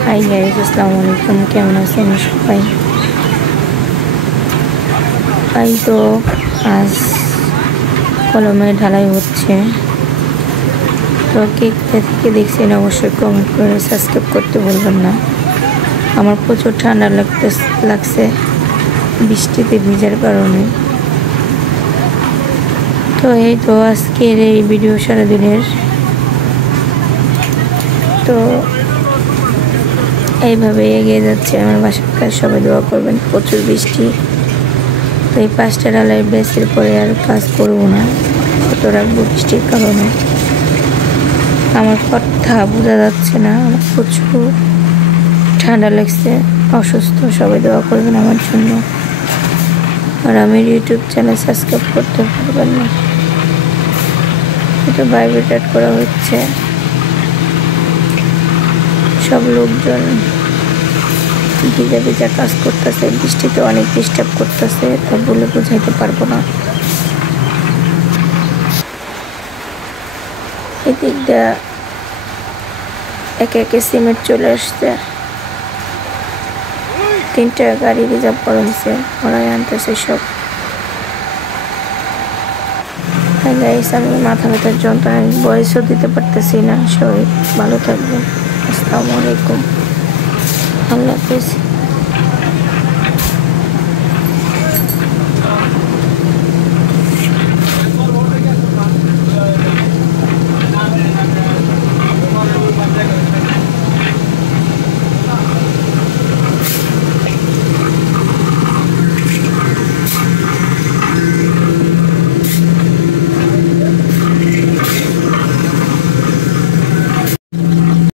Hi guys, আসসালামু আলাইকুম। কেমন আছেন সবাই? এই তো আজ কলমে ঢালাই হচ্ছে। তো কে থেকে দেখছেন অবশ্যই কমেন্ট করে সাবস্ক্রাইব করতে ভুলবেন না। আমার প্রচুর ঠান্ডা লাগছে বৃষ্টিতে ভিজার কারণে। তো এই তো আজকের এই ভিডিও সারাদিনের। তো এইভাবে এগিয়ে যাচ্ছে আমার বাসার কাজ। সবাই দোয়া করবেন। প্রচুর বৃষ্টি। তো এই 5টা ডালের বেসের পরে আর কাজ করবো না, কত রাখবো বৃষ্টির কারণে। আমার কথা বোঝা যাচ্ছে না, আমার প্রচুর ঠান্ডা লাগছে, অসুস্থ। সবাই দোয়া করবেন আমার জন্য। আর আমার ইউটিউব চ্যানেল সাবস্ক্রাইব করতে পারবেন না। এটা ভাইব্রেট করা হচ্ছে। সব লোকজন ভিজা ভিজা কাজ করতেছে, বৃষ্টিতে অনেক ডিস্টার্ব করতেছে, তা বলে বোঝাইতে পারবো না। এদিক দিয়ে একে একে সিমেন্ট চলে আসছে। 3টা গাড়ি রিজার্ভ করা হয়েছে, ওরাই আনতেছে সব। আমি মাথা ব্যথার যন্ত্রণায় বয়সও দিতে পারতেছি না। সবাই ভালো থাকবেন। আসসালামু আলাইকুম, আল্লাহ হাফেজ।